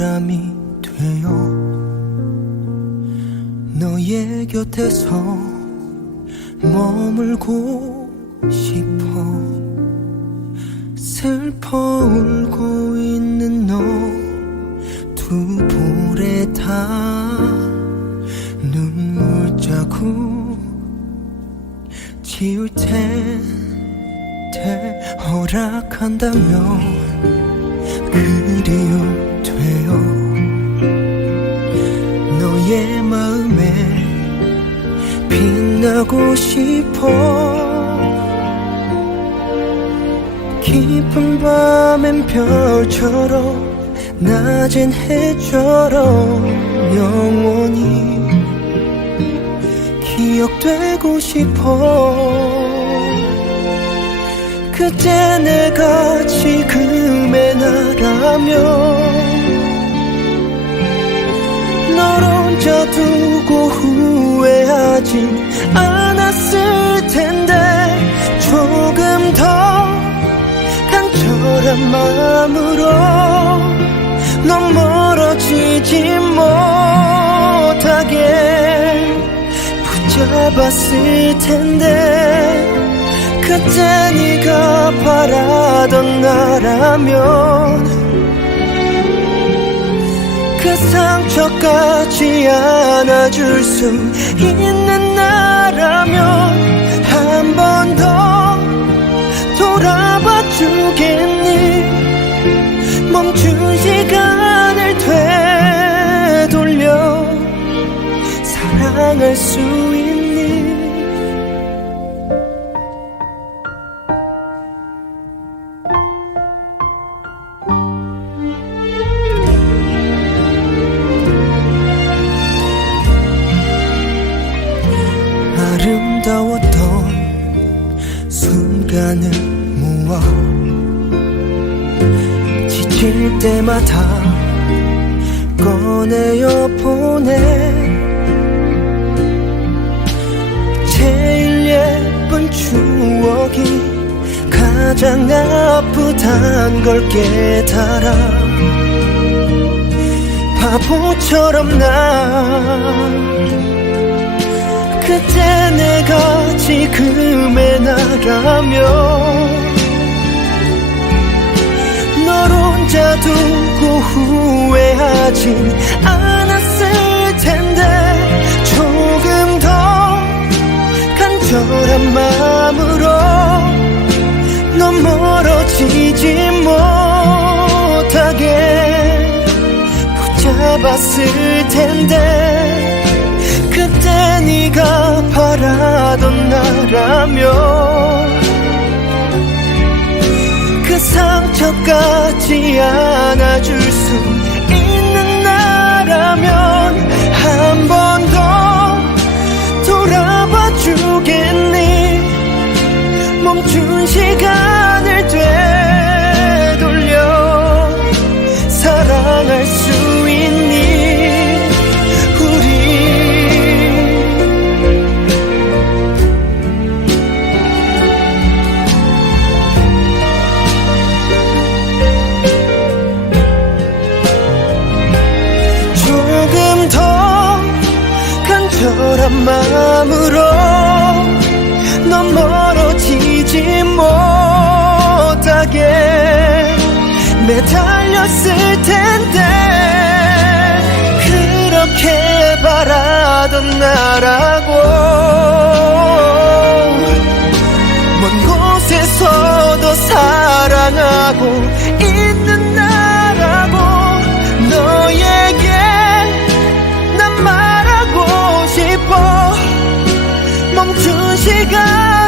바람이 되어 너의 곁에서 머물고 싶어 슬퍼 울고 있는 너 두 볼에 다 눈물 자국 지울 텐데 허락한다면 그리움 되어 너의 마음에 빛나고 싶어. 깊은 밤엔 별처럼 낮엔 해처럼 영원히 기억되고 싶어. 그때 내가 지금의 나라면 두고 후회하진 않았을 텐데 조금 더 간절한 마음으로 넌 멀어지지 못하게 붙잡았을 텐데 그때 네가 바라던 나라면 그 상처까지 안아줄 수 있는 나라면 한 번 더 돌아봐 주겠니? 멈춘 시간을 되돌려 사랑할 수 있니 아름다웠던 순간을 모아 지칠 때마다 꺼내어 보내. 제일 예쁜 추억이 가장 아프단 걸 깨달아 바보처럼 난 그때 내가 지금의 나라면 널 혼자 두고 후회하진 않았을 텐데 조금 더 간절한 마음으로 넌 멀어지지 못하게 붙잡았을 텐데 그때 네 가 바라던 나라면 그 상처까지 안아줄 수 있는 나라면 한 번 더 돌아봐 주겠니? 멈춘 시간을 되 간절한 마음으로 넌 멀어지지 못하게 매달렸을 텐데 그렇게 시간을